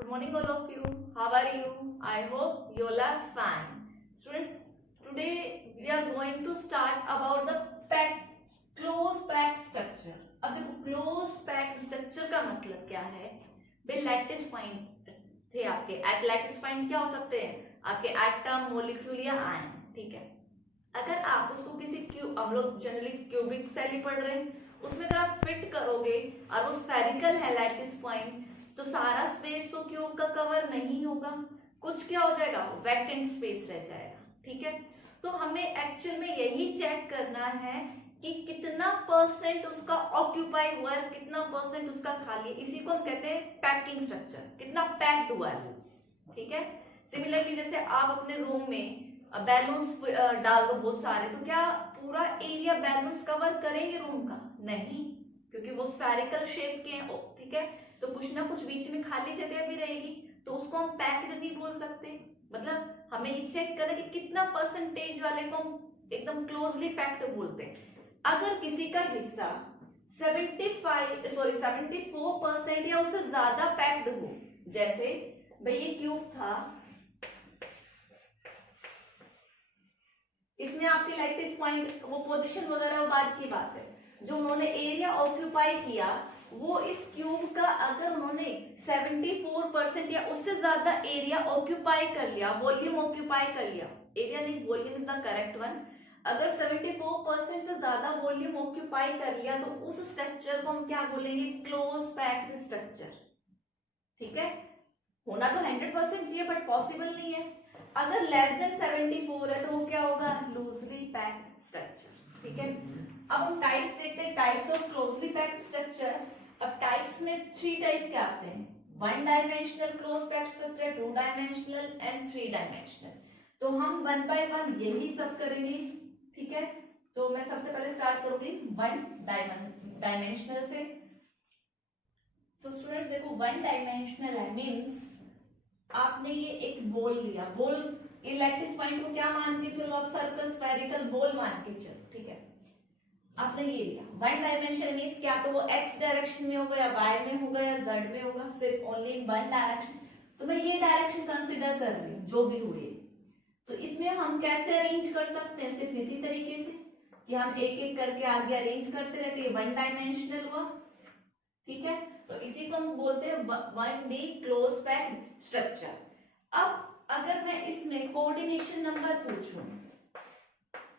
Good morning, all of you. How are you? I hope you all are fine. Students, today we are going to start about the close packed structure. अब देखो close packed structure का मतलब क्या है? भाई lattice point थे आपके. Eight lattice point क्या हो सकते हैं? आपके एटम, मोलिक्यूल या आयन. ठीक है. अगर आप उसको किसी क्यूब, हम लोग जनरली क्यूबिक सेल ही पढ़ रहे हैं, उसमें अगर आप फिट करोगे और वो स्फेरिकल है लैटिस पॉइंट, तो सारा स्पेस तो क्यूब का कवर नहीं होगा. कुछ क्या हो जाएगा? वैकेंट स्पेस रह जाएगा. ठीक है. तो हमें एक्चुअल में यही चेक करना है कि कितना परसेंट उसका ऑक्यूपाई हुआ है, कितना परसेंट उसका खाली है. इसी को हम कहते हैं पैकिंग स्ट्रक्चर. कितना पैक्ड हुआ है. ठीक है. सिमिलरली जैसे आप अपने रूम में बैलून्स डाल दो बहुत सारे, तो क्या पूरा एरिया बैलून्स कवर करेंगे रूम का? नहीं, क्योंकि वो स्फेरिकल शेप के हैं. ठीक है. तो कुछ ना कुछ बीच में खाली जगह भी रहेगी, तो उसको हम पैक्ड नहीं बोल सकते. मतलब हमें ये चेक करना कि कितना परसेंटेज वाले को हम एकदम क्लोजली पैक्ड बोलते हैं. अगर किसी का हिस्सा 74% या उससे ज्यादा पैक्ड हो, जैसे भाई ये क्यूब था, इसमें आपके लैटिस पॉइंट वो पोजीशन वगैरह वो बाद की बात है. जो उन्होंने एरिया ऑक्यूपाई किया, वो इस क्यूब का अगर उन्होंने 74% या उससे ज्यादा एरिया ऑक्यूपाई कर लिया, वॉल्यूम ऑक्यूपाई कर लिया, एरिया नहीं volume is the correct one. अगर 74% से ज्यादा वॉल्यूम ऑक्यूपाई कर लिया, तो उस स्ट्रक्चर को हम क्या बोलेंगे? Close packed structure. ठीक है. होना तो 100% चाहिए, बट पॉसिबल नहीं है. अगर लेस देन 74 है, तो वो क्या होगा? Loosely packed structure. ठीक है. अब हम टाइप्स देखते हैं, types of closely packed structure. अब टाइप्स में 3 टाइप्स क्या आते हैं? 1 dimensional close packed structure, 2 dimensional and 3 dimensional. तो हम 1 बाय 1 यही सब करेंगे. ठीक है. तो मैं सबसे पहले स्टार्ट करूंगी 1 डायमेंशनल से. सो स्टूडेंट्स देखो, 1 डायमेंशनल है मींस आपने ये एक बॉल लिया. बॉल लैटिस पॉइंट को क्या मान के चलो? आप सर्कल स्फेरिकल बॉल मान के चलो. ठीक है. आपने ये लिया. 1 डायमेंशन मींस क्या? तो वो एक्स डायरेक्शन में होगा या वाई में होगा या जेड में होगा, सिर्फ ओनली इन 1 डायरेक्शन. तो मैं ये डायरेक्शन कंसिडर कर रही हूँ जो भी हुए. तो इसमें हम कैसे अरेंज कर सकते हैं? सिर्फ इसी तरीके से कि हम एक एक करके आगे अरेंज करते रहे, तो ये 1 डायमेंशनल हुआ. ठीक है. तो इसी को हम बोलते हैं 1D क्लोज पैक्ड स्ट्रक्चर. अब अगर मैं इसमें कोऑर्डिनेशन नंबर पूछूं,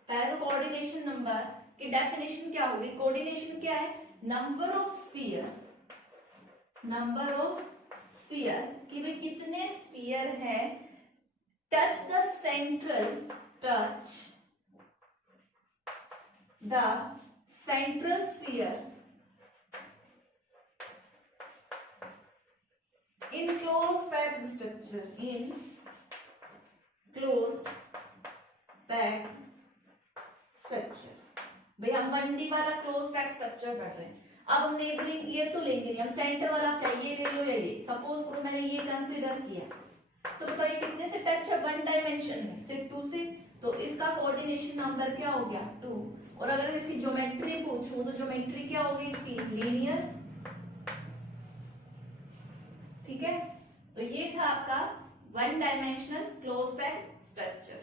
पहले तो कोऑर्डिनेशन नंबर की डेफिनेशन क्या होगी? कोऑर्डिनेशन क्या है? नंबर ऑफ स्फीयर कि वे कितने स्फीयर है touch the central sphere in close packed structure. भाई हम 1D वाला क्लोज पैक्ड स्ट्रक्चर पढ़ रहे हैं. अब हम नेबरिंग ये तो लेंगे नहीं, हम सेंटर वाला चाहिए ले लो या ये. सपोज करो मैंने ये कंसीडर किया, तो बताइए कितने से टच है 1 डायमेंशन में? सिर्फ 2 से. तो इसका कोऑर्डिनेशन नंबर क्या हो गया? 2. और अगर मैं इसकी ज्योमेट्री पूछूं, तो ज्योमेट्री क्या होगी इसकी? लीनियर. ठीक है. तो ये था आपका 1 dimensional close packed structure.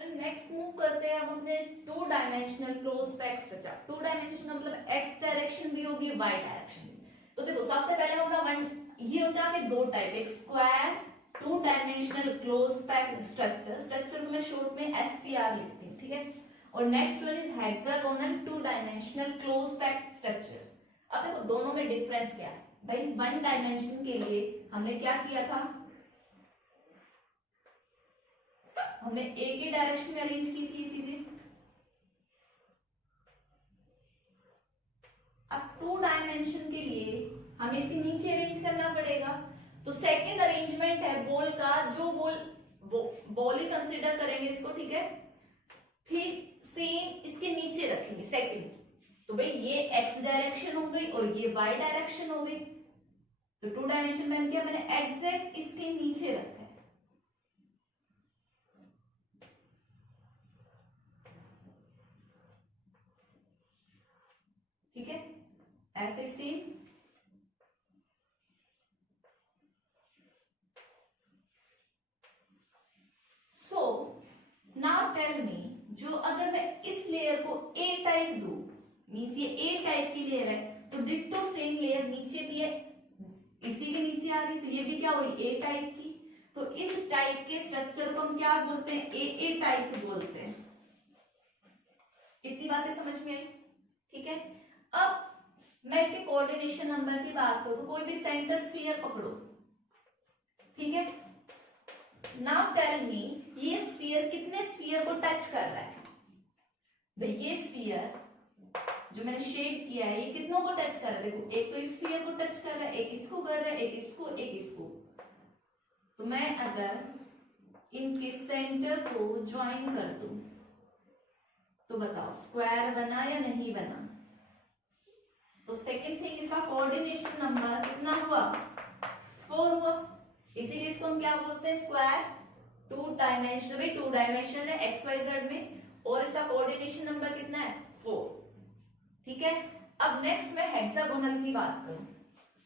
Next move करते हैं हम अपने 2 dimensional close packed structure. 2 dimension का मतलब एक्स डायरेक्शन भी होगी, वाई डायरेक्शन भी. तो देखो सबसे पहले होगा 1, ये होता है आपके 2 टाइप, एक square 2 dimensional close packed structure को मैं शॉर्ट में STR लिखती हूँ. ठीक है. और next one is hexagonal 2 dimensional close packed structure. अब देखो दोनों में डिफरेंस क्या है भाई? 1 डायमेंशन के लिए हमने क्या किया था? हमने एक ही डायरेक्शन में अरेंज की थी ये चीजें. अब 2 डायमेंशन के लिए हमें इसके नीचे अरेंज करना पड़ेगा. तो सेकंड अरेंजमेंट है बॉल का, जो बॉल ही कंसीडर करेंगे इसको. ठीक है. ठीक सेम इसके नीचे रखेंगे सेकंड. तो भाई ये एक्स डायरेक्शन हो गई और ये वाई डायरेक्शन हो गई. तो 2 डायमेंशन मैंने क्या? मैंने एग्जैक्ट इसके नीचे रखा है. ठीक है. ऐसे सेम टेल मी, जो अगर मैं इस लेयर को ए टाइप दूं, मींस ये ए टाइप की लेयर है, तो डिट्टो सेम लेयर नीचे भी है, इसी के नीचे आ रही, तो ये भी क्या हुई, ए टाइप की। तो इस टाइप के स्ट्रक्चर को हम क्या बोलते हैं, ए टाइप बोलते हैं। इतनी बातें समझ में आई, ठीक है। अब मैं इसके कोऑर्डिनेशन नंबर की बात करूं तो कोई भी सेंटर स्फीयर पकड़ो, ठीक है। नाउ टेल मी, ये स्फीयर कितने स्फीयर को टच कर रहा है। भाई ये स्फीयर जो मैंने शेड किया है ये कितनों को टच कर रहा है, देखो एक तो इस स्फीयर को टच कर रहा है, एक इसको कर रहा है, एक इसको, एक इसको। तो मैं अगर इनके सेंटर को ज्वाइन कर दूं तो बताओ स्क्वायर बना या नहीं बना। तो सेकंड थिंग, इसका कोऑर्डिनेशन नंबर कितना हुआ, 4 हुआ, इसीलिए इसको हम क्या बोलते हैं, स्क्वायर। 2 डायमेंशन, भाई 2 डायमेंशन है एक्स वाई जेड में, और इसका कोऑर्डिनेशन नंबर कितना है, 4, ठीक है। अब नेक्स्ट मैं हेक्सागोनल की बात करूं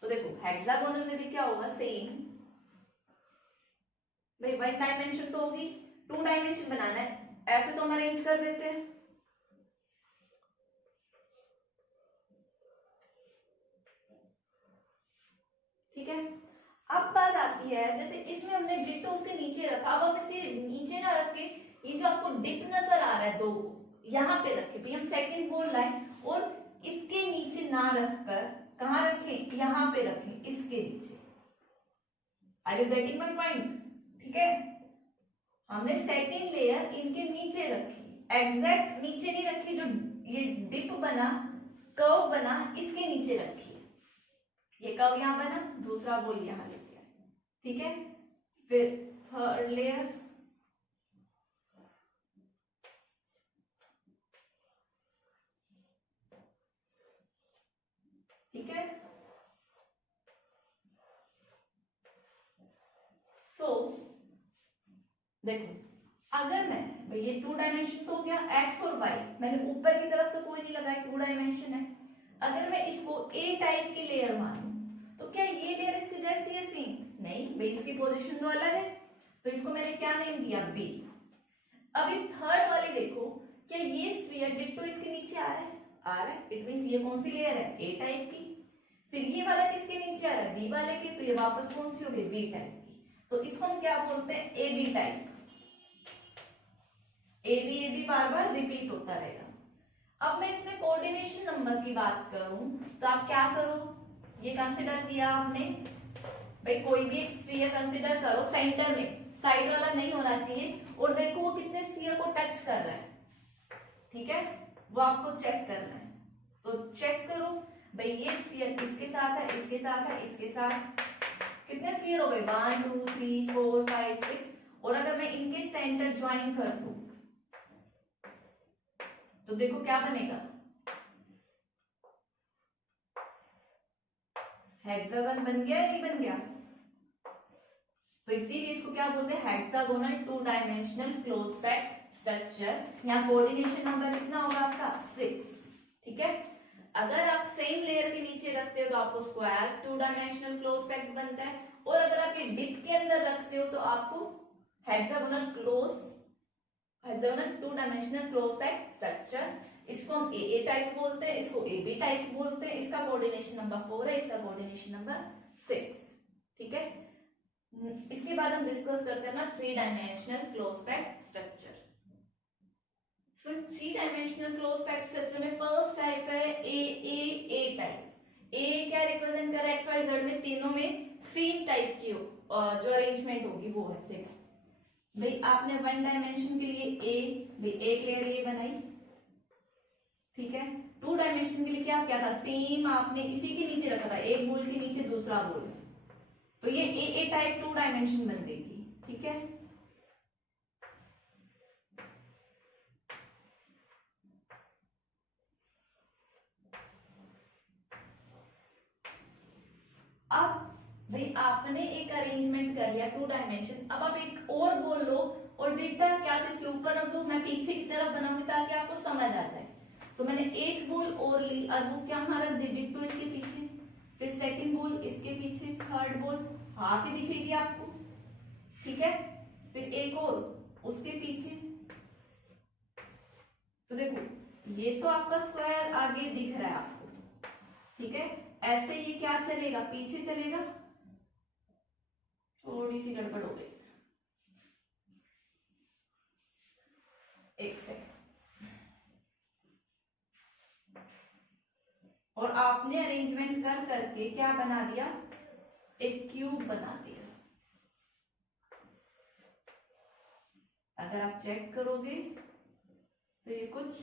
तो देखो हेक्सागोनल में भी क्या होगा, सेम। भाई 1 डायमेंशन तो होगी, 2 डायमेंशन बनाना है, ऐसे तो हम अरेंज कर देते हैं। ठीक है। अब बात आती है, जैसे इसमें हमने डिप तो उसके नीचे रखा, अब हम इसके नीचे ना रख के ये जो आपको डिप नजर आ रहा है दो, यहाँ पे रखे, भाई हम सेकंड बोल रहे हैं, और इसके नीचे ना रखकर कहाँ रखें, यहाँ पे रखें, इसके नीचे। Are you getting my point, ठीक है। हमने सेकंड लेयर इनके नीचे रखी, एग्जैक्ट नीचे नहीं रखी, जो ये डिप बना, कर्व बना, इसके नीचे रखी, ये कर्व यहां बना, दूसरा बोल यहां लेके आए, ठीक है। फिर थर्ड लेयर, ठीक है। सो देखो, अगर मैं, भाई ये 2 डायमेंशन तो हो गया, एक्स और वाई, मैंने ऊपर की तरफ तो कोई नहीं लगाया, 2 डायमेंशन है। अगर मैं इसको ए टाइप की लेयर मानूं तो क्या ये लेयर इसकी जैसी है, सेम? नहीं, भाई इसकी पोजीशन तो अलग है, तो इसको मैंने क्या नेम दिया, बी। अभी थर्ड वाली देखो, क्या ये स्फीयर डिट्टो इसके नीचे आ रहा है, आ रहा है, इट मींस ये कौन सी लेयर है, ए टाइप की। फिर ये वाला किसके नीचे आ रहा है, बी वाले के, तो ये वापस कौन सी हो गई, बी टाइप की। तो इसको हम क्या बोलते हैं, A B type. A B बार बार रिपीट होता रहेगा। अब मैं इसमें कोऑर्डिनेशन नंबर की बात करूं तो आप क्या करो, ये कंसिडर किया आपने, भाई कोई भी एक स्फीयर कंसिडर करो, सेंटर में, साइड वाला नहीं होना चाहिए, और देखो वो कितने स्फीयर को टच कर रहा है, ठीक है, वो आपको चेक करना है। तो चेक करो, भाई ये स्फीयर इसके साथ है, इसके साथ है, इसके साथ, कितने स्फीयर हो गए, 1 2 3 4 5 6, और अगर मैं इनके सेंटर ज्वाइन कर दूं तो देखो क्या बनेगा, हेक्सागन बन गया या नहीं बन गया। तो इसीलिए इसको क्या बोलते हैं, hexagonal 2 dimensional close packed structure. यहाँ कोऑर्डिनेशन नंबर कितना होगा आपका, 6, ठीक है। अगर आप सेम लेयर के नीचे रखते हो तो आपको स्क्वायर 2 डायमेंशनल क्लोज पैक्ड बनता है, और अगर आप ये डिप के अंदर रखते हो तो आपको hexagonal 2 dimensional close packed structure. इसको हम ए टाइप बोलते हैं, इसको ए बी टाइप बोलते हैं। इसका कोऑर्डिनेशन नंबर 4 है, इसका कोऑर्डिनेशन नंबर 6, ठीक है। इसके बाद हम डिस्कस करते हैं ना 3 dimensional close packed structure. 3 dimensional close packed structure में फर्स्ट टाइप है ए टाइप। ए क्या रिप्रेजेंट कर रहा है, एक्स वाई जेड में, तीनों में सेम टाइप की जो अरेंजमेंट होगी वो है। देखो भाई आपने 1 डायमेंशन के लिए एक लेयर ये बनाई, ठीक है। 2 डायमेंशन के लिए क्या क्या था, सेम आपने इसी के नीचे रखा था, एक बोल के नीचे दूसरा बोल, तो ये ए टाइप 2 डायमेंशन बन देगी, ठीक है। अब भाई आपने एक अरेंजमेंट कर लिया 2 डायमेंशन, अब आप एक और बोल लो, और डेटा क्या तो इसके ऊपर रख दो, मैं पीछे की तरफ बनाऊंगी ताकि आपको समझ आ जाए। तो मैंने एक बोल और ली, और वो क्या हमारा डिट्टो इसके पीछे, फिर सेकंड बोल इसके पीछे, थर्ड बोल हाफ ही दिखेगी आपको, ठीक है। फिर एक और उसके पीछे, तो देखो ये तो आपका स्क्वायर आगे दिख रहा है आपको, ठीक है। ऐसे ये क्या चलेगा, पीछे चलेगा। थोड़ी सी गड़बड़ हो गई, एक सेकंड। और आपने अरेंजमेंट कर करके क्या बना दिया, एक क्यूब बना दिया। अगर आप चेक करोगे तो ये कुछ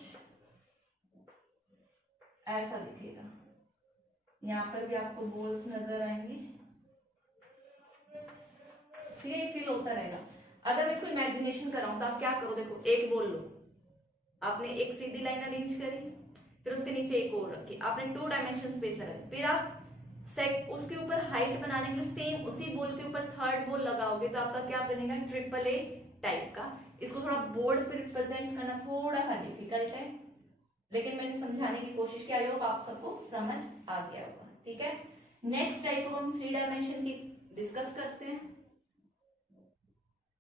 ऐसा दिखेगा। यहाँ पर भी आपको बॉल्स नजर आएंगी, ठीक है, ये फील होता रहेगा। अगर मैं इसको इमेजिनेशन कराऊं तो आप क्या करो, देखो एक बॉल लो, आपने एक सीधी लाइन अरेंज करी, फिर उसके नीचे एक और रखी, आपने 2 डायमेंशन स्पेस लगाई, फिर आप सेट उसके ऊपर हाइट बनाने के लिए सेम उसी बॉल के ऊपर थर्ड बॉल लगाओगे तो आपका क्या बनेगा, ट्रिपल ए टाइप का। इसको थोड़ा बोर्ड पे रिप्रेजेंट करना थोड़ा सा डिफिकल्ट है, लेकिन मैंने समझाने की कोशिश की, आई होप आप सबको समझ आ गया होगा, ठीक है। नेक्स्ट टाइप को हम 3 डायमेंशन की डिस्कस करते हैं।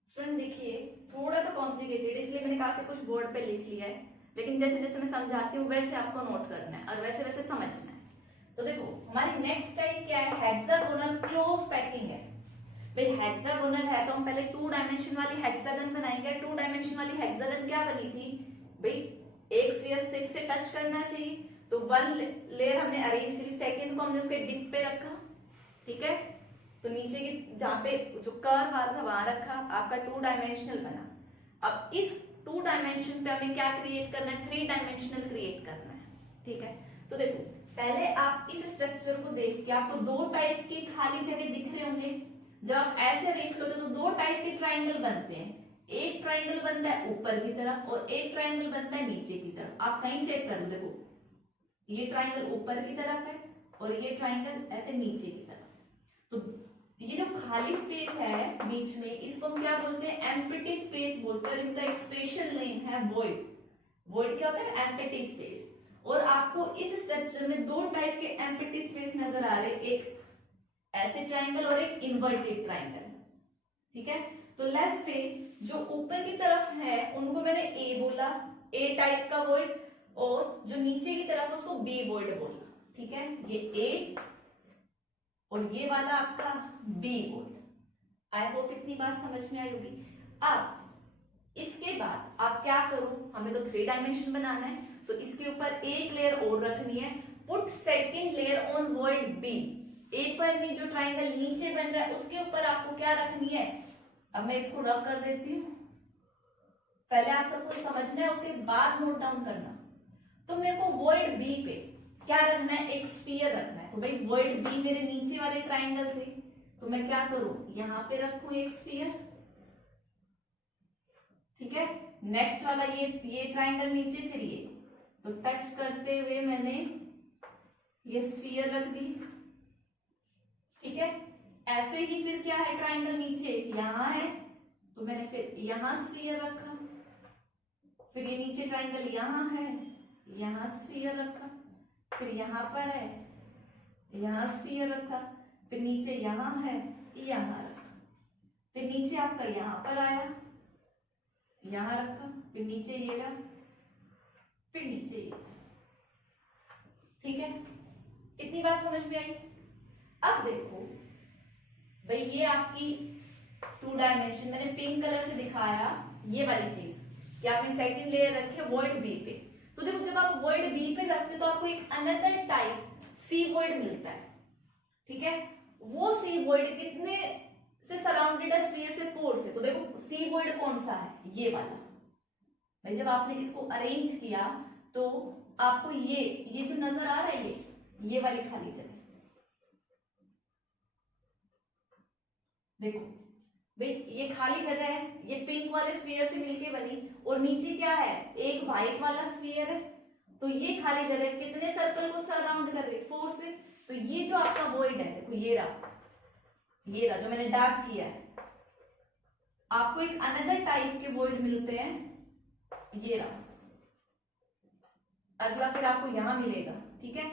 स्टूडेंट देखिए थोड़ा सा कॉम्प्लिकेटेड, इसलिए मैंने काफी कुछ बोर्ड पे लिख लिया है, लेकिन जैसे जैसे मैं समझाती हूँ वैसे आपको नोट करना है और वैसे वैसे समझना है। तो देखो हमारी नेक्स्ट टाइप क्या है, हेक्सागोनल क्लोज पैकिंग है। भाई हेक्सागोनल है तो हम पहले 2 डायमेंशन वाली हेक्सागन बनाएंगे। 2 डायमेंशन वाली हेक्सागन क्या बनी थी, भाई एक स्फीयर 6 से टच करना चाहिए, तो 1 लेयर हमने अरेंज करी, सेकंड को हमने उसके डिप पे रखा, ठीक है। तो नीचे की जहाँ पे जो कर्व आ रहा था वहां रखा, आपका 2 डायमेंशनल बना। अब इस 2 डायमेंशन पे हमें क्या क्रिएट करना है, 3 डायमेंशनल क्रिएट करना है, ठीक है। तो देखो पहले आप इस स्ट्रक्चर को देख के आपको 2 टाइप के खाली जगह दिख रहे होंगे। जब आप ऐसे अरेंज करते हो तो 2 टाइप के ट्राइंगल बनते हैं, एक ट्राइंगल बनता है ऊपर की तरफ और एक ट्राइंगल बनता है नीचे की तरफ। आप कहीं चेक कर लो, देखो ये ट्राइंगल ऊपर की तरफ है और ये ट्राइंगल ऐसे नीचे की तरफ। तो ये जो खाली स्पेस है बीच में, इसको हम क्या बोलते हैं, एम्प्टी स्पेस बोलते हैं। इनका एक स्पेशल नेम है वॉइड। वॉइड क्या होता है, एम्प्टी स्पेस। और आपको इस स्ट्रक्चर में 2 टाइप के एम्प्टी स्पेस नजर आ रहे हैं, एक ऐसे ट्राइंगल और एक इन्वर्टेड ट्राइंगल, ठीक है। तो लेट्स से जो ऊपर की तरफ है उनको मैंने ए बोला, ए टाइप का वॉइड, और जो नीचे की तरफ उसको बी वॉइड बोला, ठीक है। ये ए और ये वाला आपका बी वॉइड। आई होप इतनी बात समझ में आई होगी। अब इसके बाद आप क्या करो, हमें तो 3 डायमेंशन बनाना है, तो इसके ऊपर एक लेयर और रखनी है। Put second layer on void B. A पर भी जो ट्राइंगल नीचे बन रहा है उसके ऊपर आपको क्या रखनी है। अब मैं इसको रब कर देती हूँ, पहले आप सबको समझना है उसके बाद नोट डाउन करना। तो मेरे को वॉइड बी पे क्या रखना है, एक स्फीयर रखना है। तो भाई वॉइड बी मेरे नीचे वाले ट्राइंगल थे, तो मैं क्या करूं, यहां पे रखूं एक स्फीयर, ठीक है। नेक्स्ट वाला ये ट्राइंगल नीचे, फिर ये, तो टच करते हुए मैंने ये स्फीयर रख दी, ठीक है। ऐसे ही फिर क्या है, ट्राइंगल नीचे यहां है तो मैंने फिर यहां स्फीयर रखा, फिर ये नीचे ट्राइंगल यहां है, यहां स्फीयर रखा, फिर यहां पर है, यहां स्फीयर रखा, फिर नीचे यहां है, यहां रखा, फिर नीचे आपका यहां पर आया, यहां रखा, फिर नीचे ये रहा, फिर नीचे ये, ठीक है। इतनी बात समझ में आई। अब देखो भाई ये आपकी 2 डायमेंशन मैंने पिंक कलर से दिखाया, ये वाली चीज कि आपने सेकंड लेयर रखी है वॉइड बी पे। तो देखो जब आप वॉइड बी पे रखते हो तो आपको एक अनदर टाइप सी वॉइड मिलता है, ठीक है। वो सी वॉइड कितने से सराउंडेड है, स्फीयर से 4 से। तो देखो सी वॉइड कौन सा है, ये वाला। भाई जब आपने इसको अरेंज किया तो आपको ये जो नजर आ रहा है, ये वाली खाली जगह, देखो भाई ये खाली जगह है, ये पिंक वाले स्फीयर से मिलके बनी, और नीचे क्या है, एक व्हाइट वाला स्फीयर है। तो ये खाली जगह कितने सर्कल को सराउंड कर रही, 4 से। तो ये जो आपका वॉइड है, देखो ये रहा जो मैंने डार्क किया है। आपको एक अनदर टाइप के वॉइड मिलते हैं, ये रहा अगला, फिर आपको यहां मिलेगा, ठीक है।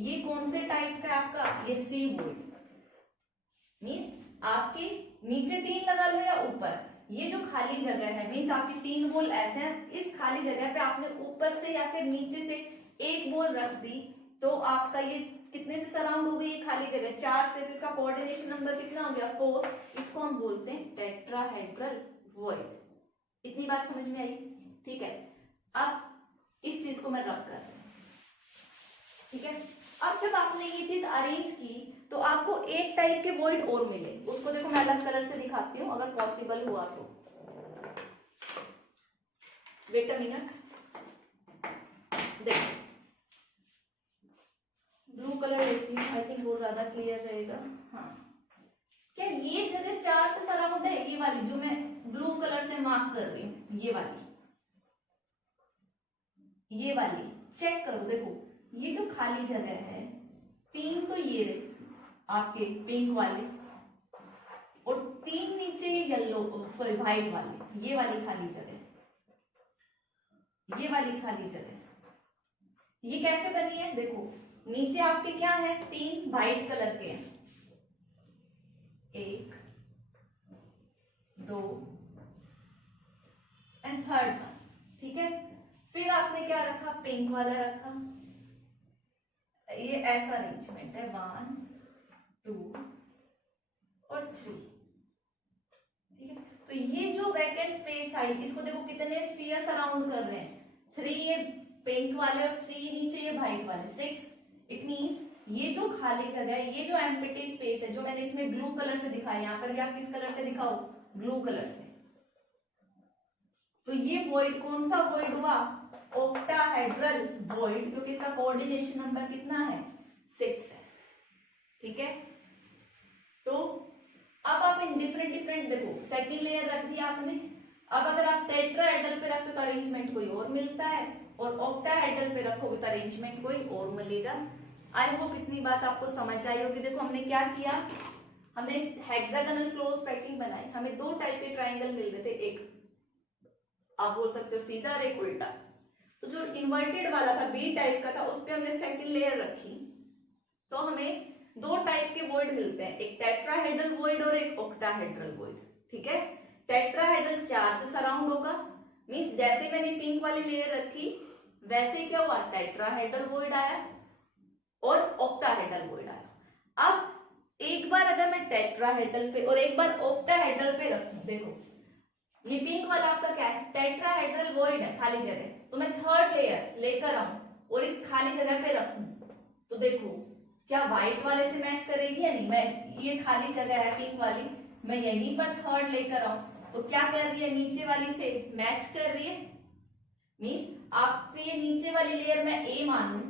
ये कौन से टाइप का आपका, ये सी वॉइड। मींस आपके नीचे 3 लगा लो या ऊपर, ये जो खाली जगह है मीन्स आपकी 3 बॉल ऐसे हैं, इस खाली जगह पे आपने ऊपर से या फिर नीचे से एक बॉल रख दी तो आपका ये कितने से सराउंड हो गई ये खाली जगह 4 से, तो इसका कोऑर्डिनेशन नंबर कितना हो गया 4। इसको हम बोलते हैं टेट्राहेड्रल वॉइड। इतनी बात समझ में आई? ठीक है, अब इस चीज को मैं रब कर रही हूं। ठीक है, अब जब आपने ये चीज अरेंज की तो आपको एक टाइप के वॉइड और मिले, उसको देखो मैं अलग कलर से दिखाती हूँ अगर पॉसिबल हुआ तो। वेट अ मिनट, देखो ब्लू कलर लेती हूँ, आई थिंक वो ज्यादा क्लियर रहेगा। हाँ, क्या ये जगह 4 से सराउंड है? ये वाली जो मैं ब्लू कलर से मार्क कर रही हूँ, ये वाली चेक करो। देखो ये जो खाली जगह है 3 तो ये आपके पिंक वाले और 3 नीचे ये येलो सॉरी व्हाइट वाले, ये वाली खाली जगह, ये वाली खाली जगह ये कैसे बनी है? देखो नीचे आपके क्या है 3 व्हाइट कलर के हैं, 1 2 एंड थर्ड। ठीक है, फिर आपने क्या रखा? पिंक वाला रखा। ये ऐसा अरेंजमेंट है 1 2 और 3। ठीक है, तो ये जो वैकेंट स्पेस आई इसको देखो कितने स्फीयर सराउंड कर रहे हैं, 3 ये पिंक वाले और 3 नीचे ये व्हाइट वाले, 6। इट मींस ये जो खाली जगह है, ये जो एम्प्टी स्पेस है जो मैंने इसमें ब्लू कलर से दिखाया, यहाँ पर भी आप किस कलर से दिखाओ? ब्लू कलर से। तो ये वॉइड कौन सा वॉइड हुआ? ऑक्टाहेड्रल वॉइड, क्योंकि इसका कोऑर्डिनेशन नंबर कितना है? 6 है। ठीक है, तो अब आप इन डिफरेंट देखो सेकंड लेयर रख दिया आपने। अब अगर आप टेट्राहेड्रल पे रखते तो अरेंजमेंट कोई और मिलता है और ऑक्टाहेड्रल पे रखोगे तो अरेंजमेंट कोई और मिलेगा। आई होप इतनी बात आपको समझ आई होगी। देखो हमने क्या किया, हमने हेक्सागोनल क्लोज पैकिंग बनाई। हमें 2 टाइप के ट्राइंगल मिल रहे थे, एक आप बोल सकते हो सीधा और एक उल्टा। तो जो इन्वर्टेड वाला था बी टाइप का था उस पे हमने सेकंड लेयर रखी, तो हमें 2 टाइप के वॉइड मिलते हैं, एक टेट्राहेड्रल वॉइड और एक ऑक्टाहेड्रल वॉइड। ठीक है, टेट्राहेड्रल 4 से सराउंड होगा, मींस जैसे मैंने पिंक वाली लेयर रखी वैसे क्या हुआ? टेट्राहेड्रल वॉइड आया और ऑक्टाहेड्रल वॉइड आया। अब एक बार अगर मैं टेट्राहेड्रल पे और एक बार ऑक्टाहेड्रल पे रखूं, देखो ये पिंक वाला आपका क्या है? टेट्राहेड्रल वॉइड है, खाली जगह, तो मैं थर्ड लेयर लेकर आऊं और इस खाली जगह पे रखूं तो देखो क्या व्हाइट वाले से मैच करेगी या नहीं? मैं ये खाली जगह है पिंक वाली, मैं यहीं पर थर्ड लेकर आऊं तो क्या कर रही है? नीचे वाली से मैच कर रही है। मींस आपको ये नीचे वाली लेयर मैं ए मानूं,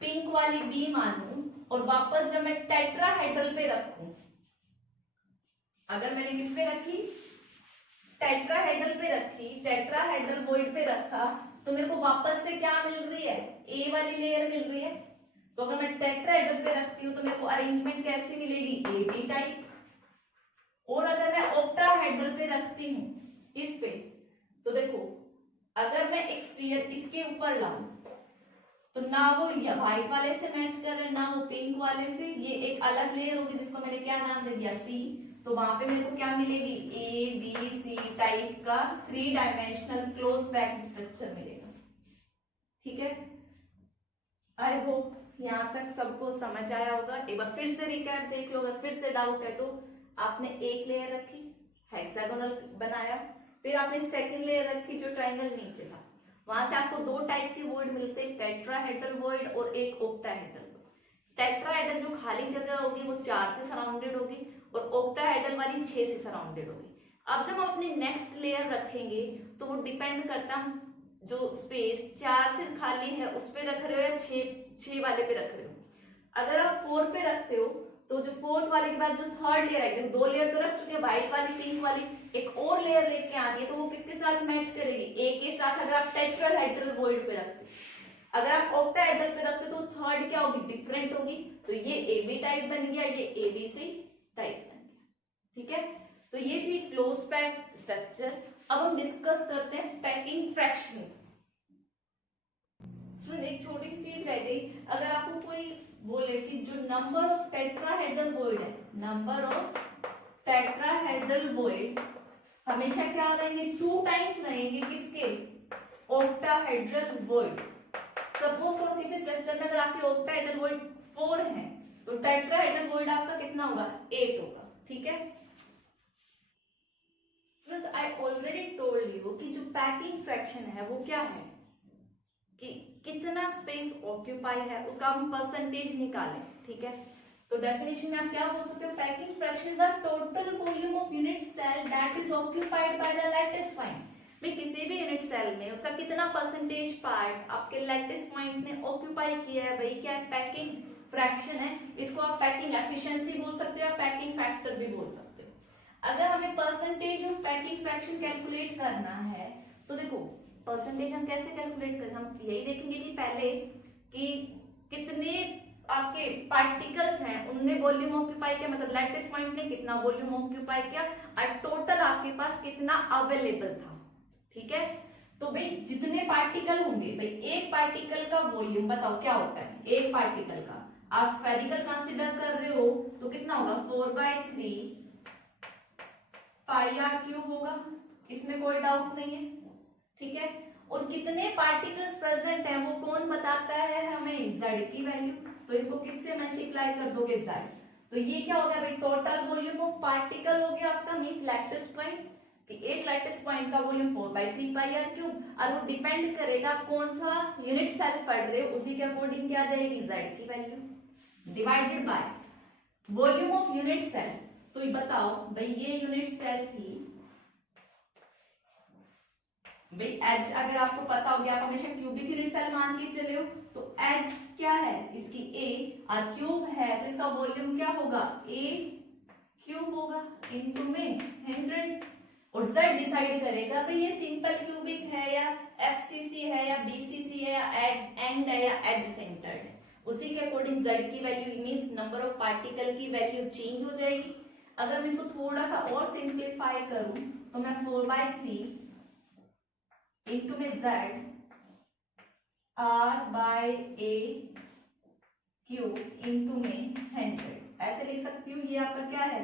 पिंक वाली बी मानूं और वापस जब मैं टेट्राहेड्रल पे रखूं, अगर मैंने किस पे रखी? टेट्राहेड्रल पे रखी, टेट्राहेड्रल वॉइड पे रखा, तो मेरे को वापस से क्या मिल रही है? ए वाली लेयर मिल रही है। तो अगर मैं टेट्राहेड्रल पे रखती हूँ तो मेरे को अरेंजमेंट कैसी मिलेगी? A B type. और अगर मैं ऑक्टाहेड्रल पे रखती हूँ इस पे, तो देखो अगर मैं एक स्फीयर इसके ऊपर लाऊं तो ना वो व्हाइट वाले से मैच कर रहे हैं ना वो पिंक वाले से, ये एक अलग लेयर होगी जिसको मैंने क्या नाम दे दिया? सी। तो वहां पे मेरे को क्या मिलेगी? ए बी सी टाइप का 3 डायमेंशनल क्लोज पैक्ड स्ट्रक्चर मिलेगा। ठीक है, आई होप यहाँ तक सबको समझ आया होगा। एक बार फिर से रिकैप देख लो, अगर फिर से डाउट है तो आपने एक लेयर रखी, हेक्सागोनल बनाया, फिर आपने सेकंड लेयर रखी जो ट्राइंगल नीचे था, वहां से आपको 2 टाइप के वॉइड मिलते हैं, टेट्राहेड्रल वॉइड और एक ऑक्टाहेड्रल। टेट्राहेड्रल जो खाली जगह होगी वो 4 से सराउंडेड होगी और ऑक्टाहेड्रल वाली 6 से सराउंडेड होगी। अब जब हम अपनी नेक्स्ट लेयर रखेंगे तो वो डिपेंड करता है जो स्पेस 4 से खाली है उस पे रख रहे हो या 6 वाले पे रख रहे हो। अगर आप 4 पे रखते हो तो जो 4th वाले के बाद जो थर्ड लेयर आएगी, 2 लेयर तो रख चुके हैं, व्हाइट वाली पिंक वाली, एक और लेयर लेके आती है तो वो किसके साथ मैच करेगी? ए के साथ। अगर आप टेट्राहेड्रल वॉइड पे रखते, अगर आप ऑक्टाहेड्रल पे रखते तो थर्ड क्या होगी? डिफरेंट होगी। तो ये ए बी टाइप बन गया, ये ए बी सी टाइप बन गया। ठीक है, तो ये थी क्लोज पैक स्ट्रक्चर। अब हम डिस्कस करते हैं पैकिंग फ्रैक्शन। एक छोटी सी चीज रह गई, अगर आपको कोई बोले कि जो नंबर ऑफ टेट्राहेड्रल वॉइड है, नंबर ऑफ टेट्राहेड्रल वॉइड हमेशा क्या रहेंगे, 2 टाइम्स रहेंगे किसके, ऑक्टाहेड्रल वॉइड। सपोज करो किसी स्ट्रक्चर में अगर आपके ऑक्टाहेड्रल वॉइड 4 है तो टेट्राहेड्रल वॉइड आपका कितना होगा, 8 होगा। ठीक है students, I already told you कि जो पैकिंग फ्रैक्शन है वो क्या है, कि कितना स्पेस ऑक्यूपाई है उसका हम परसेंटेज निकालें। ठीक है, तो डेफिनेशन में आप क्या बोल सकते हो, packing fraction is the total volume of unit cell that is occupied by the lattice point. भाई किसी भी यूनिट सेल में उसका कितना परसेंटेज पार्ट आपके लैटिस पॉइंट ने ऑक्यूपाई किया है, भाई क्या है, पैकिंग फ्रैक्शन है। इसको आप पैकिंग एफिशिएंसी बोल सकते हो या पैकिंग फैक्टर भी बोल सकते हो। अगर हमें percentage of packing fraction calculate करना है तो देखो परसेंटेज हम कैसे कैलकुलेट करें, हम यही देखेंगे कि पहले कि कितने आपके पार्टिकल्स हैं उनने वॉल्यूम ऑक्यूपाई किया, मतलब लैटिस पॉइंट ने कितना वॉल्यूम ऑक्यूपाई किया और टोटल आपके पास कितना अवेलेबल था। ठीक है, तो भाई जितने पार्टिकल होंगे, भाई एक पार्टिकल का वॉल्यूम बताओ क्या होता है, एक पार्टिकल का आप स्फेरिकल कंसीडर कर रहे हो तो कितना होगा, 4/3 पाई आर क्यूब होगा, इसमें कोई डाउट नहीं है। ठीक है, और कितने पार्टिकल्स प्रेजेंट हैं वो कौन बताता है हमें, z की वैल्यू। तो इसको किससे मल्टीप्लाई कर दोगे, z। तो ये क्या हो गया भाई, टोटल वॉल्यूम ऑफ पार्टिकल हो गया आपका, मींस लैटिस पॉइंट, कि एक लैटिस पॉइंट का वॉल्यूम 4/3 पाई आर क्यूब, और वो डिपेंड करेगा आप कौन सा यूनिट सेल पढ़ रहे हो, उसी के अकॉर्डिंग क्या आ जाएगी, z की value divided by volume of unit cell. तो ये बताओ भाई ये यूनिट सेल थी, भाई एच अगर आपको पता हो गया, आप हमेशा क्यूबिक यूनिट सेल मान के चले हो, तो एच क्या है इसकी a और क्यूब है तो इसका वॉल्यूम क्या होगा, a क्यूब होगा इनटू में 100, और z डिसाइड करेगा भाई ये सिंपल क्यूबिक है या एफसीसी है या बीसीसी है या एंड है या एज सेंटर्ड है, उसी के अकॉर्डिंग z की value means number of particle की वैल्यू चेंज हो जाएगी। अगर मैं इसको थोड़ा सा और सिंप्लीफाई करूं तो मैं 4/3 इंटू में z r/a क्यूब इंटू में 100 ऐसे लिख सकती हूँ। ये आपका क्या है,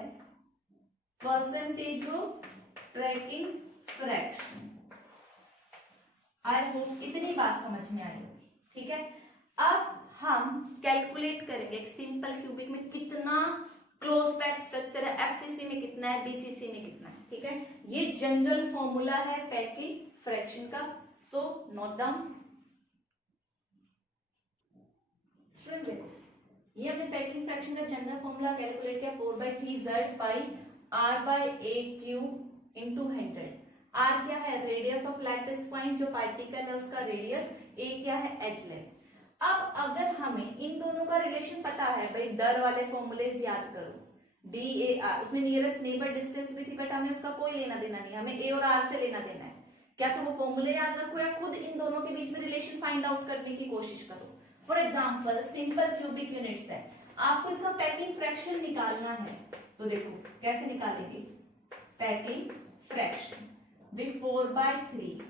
percentage of packing fraction. I hope इतनी बात समझ में आई होगी। ठीक है, अब हम कैलकुलेट करेंगे एक सिंपल क्यूबिक में कितना क्लोज पैक्ड स्ट्रक्चर है, एफसीसी में कितना है, बीसीसी में कितना है। ठीक है, ये जनरल फॉर्मूला है पैकिंग फ्रैक्शन का, सो नोट डाउन। स्टूडेंट देखो ये हमने पैकिंग फ्रैक्शन का जनरल फॉर्मूला कैलकुलेट किया, 4/3 z पाई r/a क्यूब इंटू 100। r क्या है, रेडियस ऑफ लैटिस पॉइंट, जो पार्टिकल है उसका रेडियस, a क्या है, h लेंथ। अब अगर हमें इन दोनों का रिलेशन पता है, भाई डर वाले फॉर्मूलेज याद करो, DAR, उसमें नियरेस्ट नेबर डिस्टेंस भी थी, बट हमें उसका कोई लेना देना नहीं, हमें a और r से लेना देना है। क्या तो वो फॉर्मूले याद रखो या खुद इन दोनों के बीच में रिलेशन फाइंड आउट करने की कोशिश करो। For example simple cubic units है, आपको इसका पैकिंग फ्रैक्शन निकालना है, तो देखो कैसे निकालेंगे, पैकिंग फ्रैक्शन भी 4/3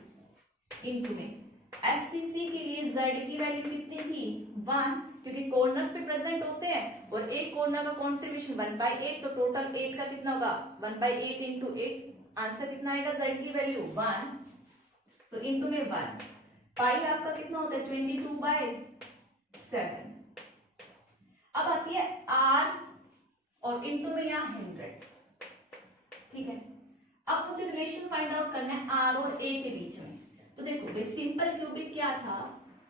इंटू में एससीसी के लिए z की वैल्यू कितनी थी, 1, क्योंकि कॉर्नर्स पे प्रेजेंट होते हैं और एक कॉर्नर का कंट्रीब्यूशन 1/8, तो टोटल 8 का कितना होगा, 1/8 इंटू 8, आंसर कितना आएगा, z की वैल्यू 1, तो इंटू में 1, पाई आपका कितना होता है 22/7। अब आती है r और इंटू में यहाँ 100। ठीक है, अब मुझे रिलेशन फाइंड आउट करना है r और a के बीच में। तो देखो भाई सिंपल क्यूबिक क्या था,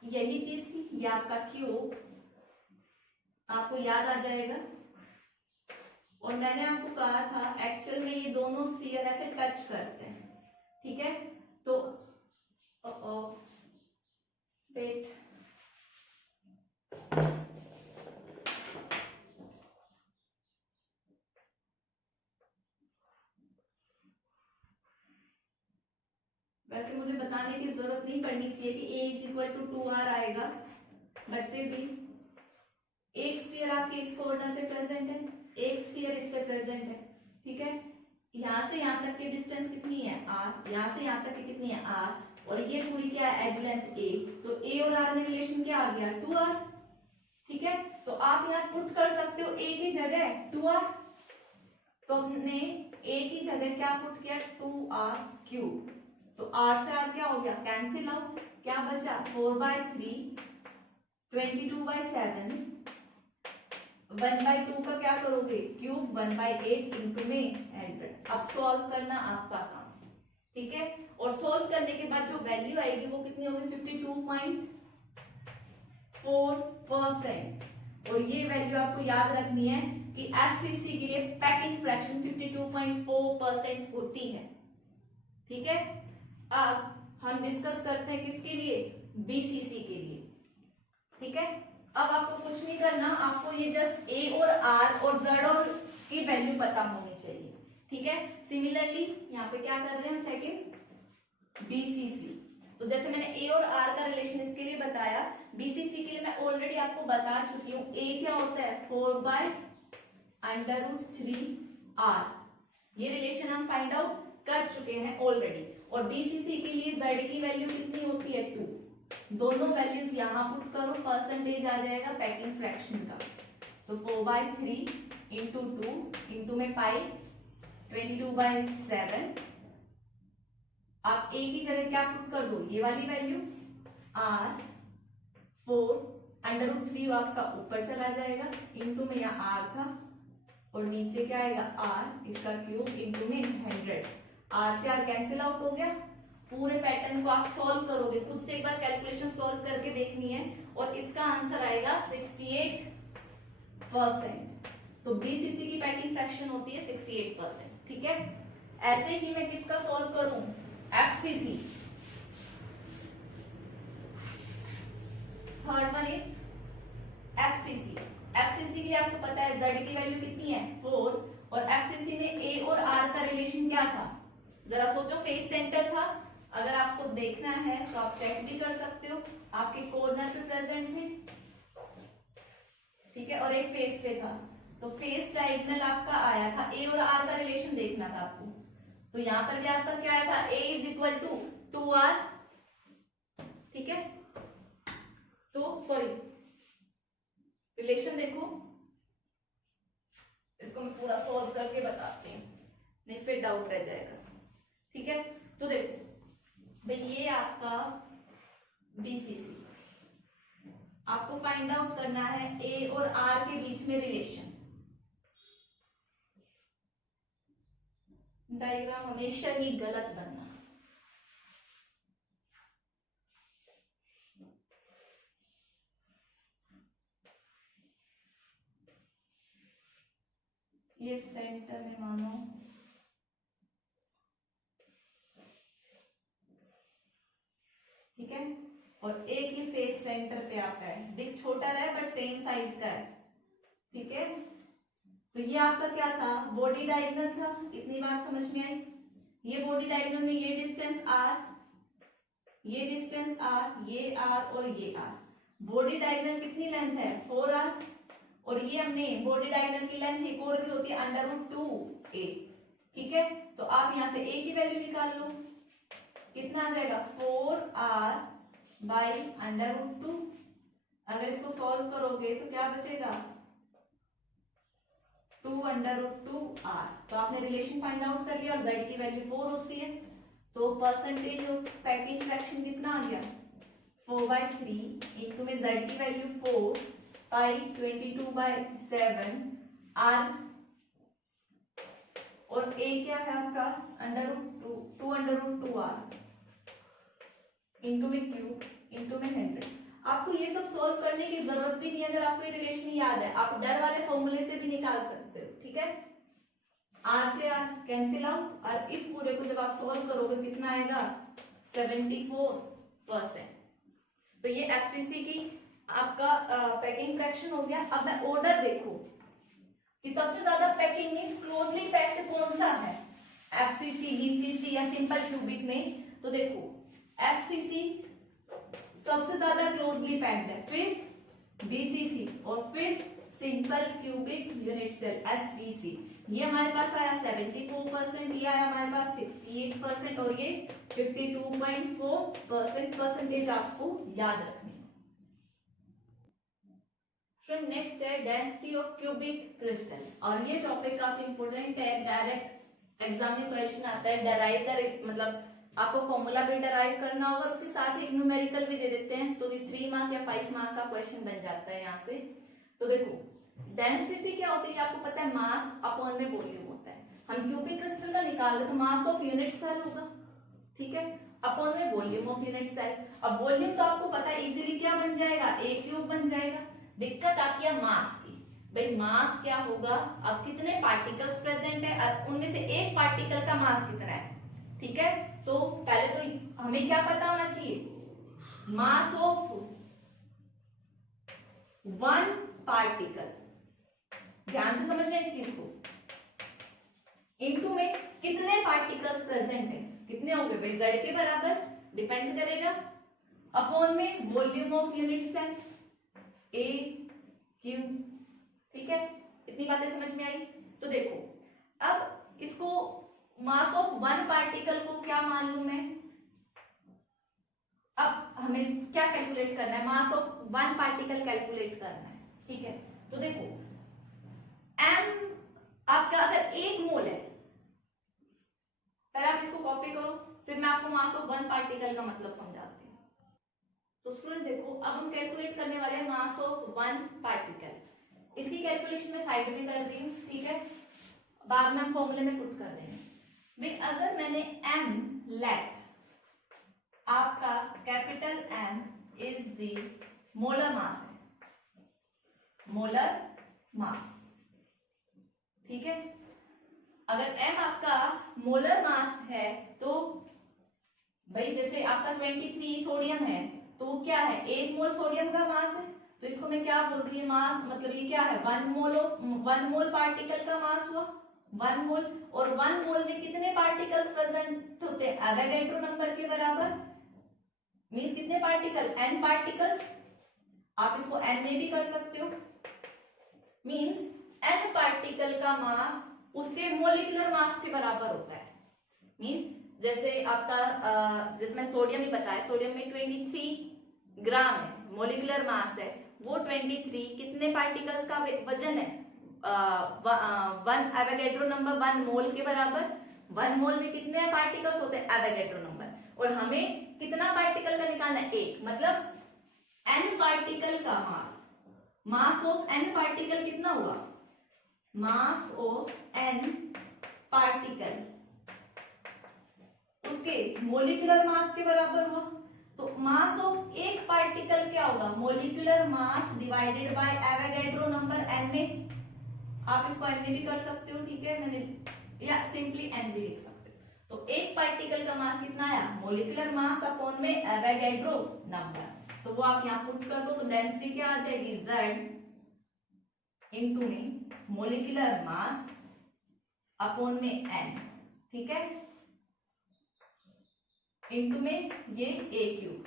यही चीज थी, ये आपका क्यूब आपको याद आ जाएगा, और मैंने आपको कहा था एक्चुअल में ये दोनों स्फीयर ऐसे टच करते हैं। ठीक है, तो वेट, वैसे मुझे बताने की जरूरत नहीं पड़नी चाहिए कि a = 2r आएगा, बट फिर भी एक स्फीयर आपके इस कॉर्नर पे प्रेजेंट है, एक स्फीयर इस पे प्रेजेंट है। ठीक है, यहाँ से यहाँ तक की डिस्टेंस कितनी है r, यहाँ से यहाँ तक की कितनी है r, और ये पूरी क्या है एज लेंथ a, तो a और r में रिलेशन क्या आ गया 2r। ठीक है, तो आप यहाँ पुट कर सकते हो a की जगह 2r, तो हमने a की जगह क्या पुट किया 2r³, तो r से r क्या हो गया कैंसिल आउट, क्या बचा 4/3, 22/7, 1/2 का क्या करोगे क्यूब, 1/8 इंटू में 100। अब सॉल्व करना आपका काम, ठीक है। और सॉल्व करने के बाद जो वैल्यू आएगी वो कितनी होगी 52.4%। और ये वैल्यू आपको याद रखनी है कि एससीसी के लिए पैकिंग फ्रैक्शन 52.4% होती है, ठीक है। अब हम डिस्कस करते हैं किसके लिए, बीसीसी के लिए, ठीक है। अब आपको कुछ नहीं करना, आपको ये जस्ट ए और आर और जेड और की वैल्यू पता होनी चाहिए, ठीक है। सिमिलरली यहाँ पे क्या कर रहे हैं हम सेकेंड बीसीसी। तो जैसे मैंने ए और आर का रिलेशन इसके लिए बताया, बीसीसी के लिए मैं ऑलरेडी आपको बता चुकी हूँ। ए क्या होता है 4/√3r, ये रिलेशन हम फाइंड आउट कर चुके हैं ऑलरेडी। और बीसीसी के लिए जेड की वैल्यू कितनी होती है 2, दोनों वैल्यूज यहाँ पुट करो, परसेंटेज आ जाएगा पैकिंग फ्रैक्शन का। तो 4/3 इंटू 2 इंटू में पाई 22/7। आप ए की जगह क्या पुट कर दो, ये वाली वैल्यू r4/√3 आपका ऊपर चला जाएगा, इंटू में यहाँ r था और नीचे क्या आएगा r इसका क्यूब इंटू में 100। r से r कैंसिल आउट हो गया। पूरे पैटर्न को आप सॉल्व करोगे, खुद से एक बार कैलकुलेशन सॉल्व करके देखनी है और इसका आंसर आएगा 68%। तो बीसीसी की पैकिंग फ्रैक्शन होती है 68%, ठीक है। ऐसे ही मैं किसका सॉल्व करूं, FCC. Third one is FCC. FCC के लिए आपको पता है जेड की वैल्यू कितनी है 4, और एफसीसी में ए और आर का रिलेशन क्या था, जरा सोचो। फेस सेंटर था, अगर आपको देखना है तो आप चेक भी कर सकते हो, आपके कॉर्नर पे प्रेजेंट है, ठीक है। और एक फेस पे था, तो फेस डायगोनल आपका आया था, ए और आर का रिलेशन देखना था आपको। तो यहां पर भी आपका क्या आया था, a is equal to 2r, ठीक है। तो सॉरी रिलेशन देखो, इसको मैं पूरा सॉल्व करके बताती हूँ, नहीं फिर डाउट रह जाएगा, ठीक है। तो देखो भाई ये आपका बीसीसी, आपको फाइंड आउट करना है ए और आर के बीच में रिलेशन। डायग्राम हमेशा ही गलत बनना, ये सेंटर में मानो ठीक है, और एक ही फेस सेंटर पे आपका है, दिख छोटा रहा है बट सेम साइज का है, ठीक है। तो ये आपका क्या था, बॉडी डायगोनल था, इतनी बात समझ में आई। ये बॉडी डायगोनल में ये डिस्टेंस r, ये डिस्टेंस r, ये r और ये r। बॉडी डायगोनल कितनी लेंथ है 4r, और ये हमने बॉडी डायगोनल की लेंथ एक और भी होती है √2a, ठीक है। तो आप यहां से a की वैल्यू निकाल लो, कितना आ जाएगा 4r/√2। अगर इसको सॉल्व करोगे तो क्या बचेगा 2√2r। तो आपने रिलेशन फाइंड आउट कर लिया और z की वैल्यू 4 होती है, तो परसेंटेज ऑफ पैकिंग फ्रैक्शन कितना आ गया 4/3 इंटू में z की वैल्यू 4 पाई 22/7 r, और a क्या है आपका √2r इंटू में क्यूब इंटू में 100। आपको ये सब सॉल्व करने की जरूरत भी नहीं है, अगर आपको ये रिलेशन याद है आप डर वाले फॉर्मूले से भी निकाल सकते हो, ठीक है। r से r कैंसिल आउट, और इस पूरे को जब आप सॉल्व करोगे कितना आएगा 74%। तो ये एफसीसी की आपका पैकिंग फ्रैक्शन हो गया। अब मैं ऑर्डर देखो कि सबसे ज्यादा पैकिंग मींस क्लोजली पैक्ड कौन सा है, एफसीसी, बीसीसी या सिंपल क्यूबिक में। तो देखो एफसीसी सबसे ज्यादा क्लोजली पैक्ड है, फिर बीसीसी और फिर simple cubic unit cell SCC. ये हमारे पास आया 74%, ये आया हमारे पास 68% और ये 52.4% परसेंटेज आपको याद रखनी। फिर नेक्स्ट है डेंसिटी ऑफ क्यूबिक क्रिस्टल, और ये टॉपिक काफी इंपॉर्टेंट है, डायरेक्ट एग्जाम में क्वेश्चन आता है। डेराइव द मतलब आपको फॉर्मूला भी डेराइव करना होगा, उसके साथ एक न्यूमेरिकल भी दे देते हैं, तो ये 3 मार्क या 5 मार्क का क्वेश्चन बन जाता है यहाँ से। तो देखो डेंसिटी क्या होती है, आपको पता है मास अपॉन में वॉल्यूम होता है। हम क्यूबिक क्रिस्टल का निकाल रहे तो मास ऑफ यूनिट सेल होगा, ठीक है, अपॉन में वॉल्यूम ऑफ यूनिट सेल। अब वॉल्यूम तो आपको पता है इजीली क्या बन जाएगा, ए क्यूब बन जाएगा। दिक्कत आती है मास की, भाई मास क्या होगा, अब कितने पार्टिकल्स प्रेजेंट है, उनमें से एक पार्टिकल का मास कितना है, ठीक है। तो पहले तो हमें क्या पता होना चाहिए, मास ऑफ वन पार्टिकल, ध्यान से समझना इस चीज को, इनटू में कितने पार्टिकल्स प्रेजेंट है, कितने होंगे भाई, z के बराबर डिपेंड करेगा, अपॉन में volume of unit cell a cube, ठीक है। इतनी बातें समझ में आई। तो देखो अब इसको मास ऑफ वन पार्टिकल को क्या मालूम है, अब हमें क्या कैलकुलेट करना है, mass of one particle calculate करना है, ठीक है। तो देखो m आपका अगर 1 मोल है, पहले आप इसको कॉपी करो, फिर मैं आपको मास ऑफ वन पार्टिकल का मतलब समझाती हूँ। तो स्टूडेंट देखो अब हम कैलकुलेट करने वाले हैं मास ऑफ वन पार्टिकल, इसकी कैलकुलेशन में साइड में कर रही हूँ, ठीक है, बाद में हम फॉर्मूले में पुट कर देंगे। भाई अगर मैंने m लेट, आपका capital M is the molar mass है, मोलर मास, ठीक है। अगर m आपका मोलर मास है तो भाई जैसे आपका 23 सोडियम है, तो वो क्या है, 1 मोल सोडियम का मास है, तो इसको मैं क्या बोल दूं, ये मास मतलब ये क्या है, 1 मोल पार्टिकल का मास हुआ 1 मोल, और 1 मोल में कितने पार्टिकल्स प्रेजेंट होते हैं, एवोगैड्रो नंबर के बराबर, मींस कितने पार्टिकल, n पार्टिकल्स, आप इसको n में भी कर सकते हो, मींस n पार्टिकल का मास उसके मोलिकुलर मास के बराबर होता है। मींस जैसे आपका जिसमें सोडियम ही बताया, सोडियम में 23 ग्राम है, मोलिकुलर मास है, वो 23 कितने पार्टिकल्स का वजन है, 1 एवोगैड्रो नंबर 1 मोल के बराबर। 1 मोल में कितने पार्टिकल्स होते हैं, एवोगैड्रो नंबर, और हमें कितना पार्टिकल का निकालना है, 1, मतलब n पार्टिकल का मास, मास ऑफ n पार्टिकल कितना हुआ, मास ऑफ n पार्टिकल उसके मोलिकुलर मास के बराबर हुआ। तो मास ऑफ एक पार्टिकल क्या होगा, molecular mass divided by Avogadro number Na, आप इसको Na भी कर सकते हो, ठीक है, मैंने या सिंपली n भी लिख सकते हो। तो एक पार्टिकल का मास कितना आया, मोलिकुलर मास अपॉन में एवोगैड्रो नंबर, तो वो आप यहाँ पुट कर दो, तो डेंसिटी क्या आ जाएगी, Z इनटू में मोलिकुलर मास अपॉन में n, ठीक है, इनटू में ये a क्यूब।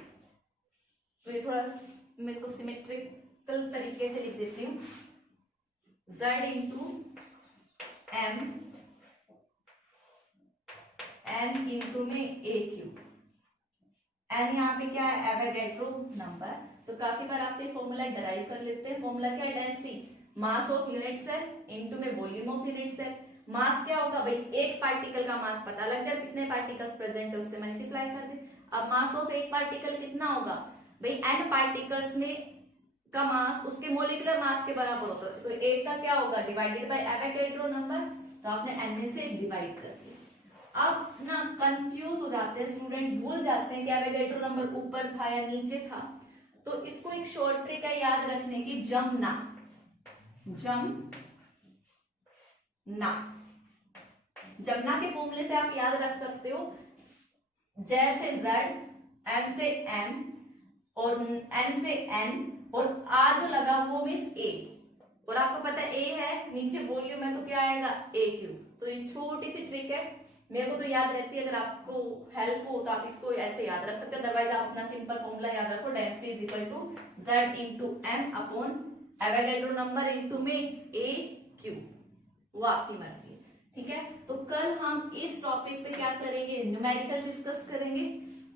तो ये थोड़ा मैं इसको सिमेट्रिकल तरीके से लिख देती हूँ, z into m n into में a क्यूब, n यहाँ पे क्या है, एवोगैड्रो नंबर। तो काफी बार आपसे फॉर्मूला डराइव कर लेते हैं, फॉर्मूला क्या है, density mass of unit cell into में volume of unit cell. Mass क्या होगा भाई, एक पार्टिकल का मास पता लग जाए कितने पार्टिकल्स प्रेजेंट है, उससे मल्टीप्लाई कर दे। अब मास ऑफ एक पार्टिकल कितना होगा भाई, n पार्टिकल्स में का मास उसके मोलिकुलर मास के बराबर होता है, तो एक का क्या होगा, डिवाइडेड बाय एवोगैड्रो नंबर, तो आपने n से डिवाइड कर दिया। अब ना कंफ्यूज हो जाते हैं स्टूडेंट, भूल जाते हैं कि एवोगैड्रो नंबर ऊपर था या नीचे था, तो इसको एक शॉर्ट ट्रिक है याद रखने की, जमना, जमना के फॉर्मूले से आप याद रख सकते हो, जैसे z, m से n और n से n और r जो लगा वो मीन्स a, और आपको पता है a है, नीचे वॉल्यूम है, तो क्या आएगा, a क्यूब। तो ये छोटी सी ट्रिक है, मेरे को तो याद रहती है, अगर आपको हेल्प हो तो आप इसको ऐसे याद रख सकते हो, अदरवाइज आप अपना सिंपल फॉर्मूला याद रखो, density is equal to z into m upon Avogadro number into में a क्यूब, वो आपकी मर्जी है, ठीक है। तो कल हम इस टॉपिक पे क्या करेंगे, न्यूमेरिकल डिस्कस करेंगे।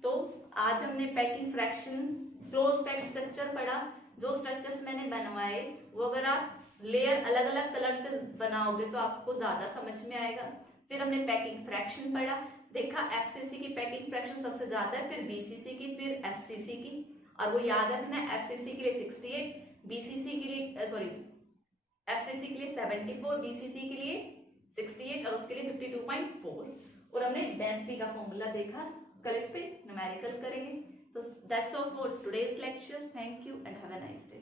तो आज हमने packing fraction, close pack structure पढ़ा, जो स्ट्रक्चर्स मैंने बनवाए वो अगर आप लेयर अलग अलग कलर से बनाओगे तो आपको ज्यादा समझ में आएगा। फिर हमने पैकिंग फ्रैक्शन पढ़ा, देखा एफसीसी की पैकिंग फ्रैक्शन सबसे ज्यादा है, फिर बीसीसी की, फिर एससीसी की, और वो याद रखना है एफसीसी के लिए 68, बीसीसी के लिए सॉरी एफसीसी के लिए 74, बीसीसी के लिए 68 और उसके लिए 52.4। और हमने डेंसिटी का फॉर्मूला देखा, कल इस पे न्यूमेरिकल करेंगे। तो that's all for today's lecture. Thank you and have a nice day.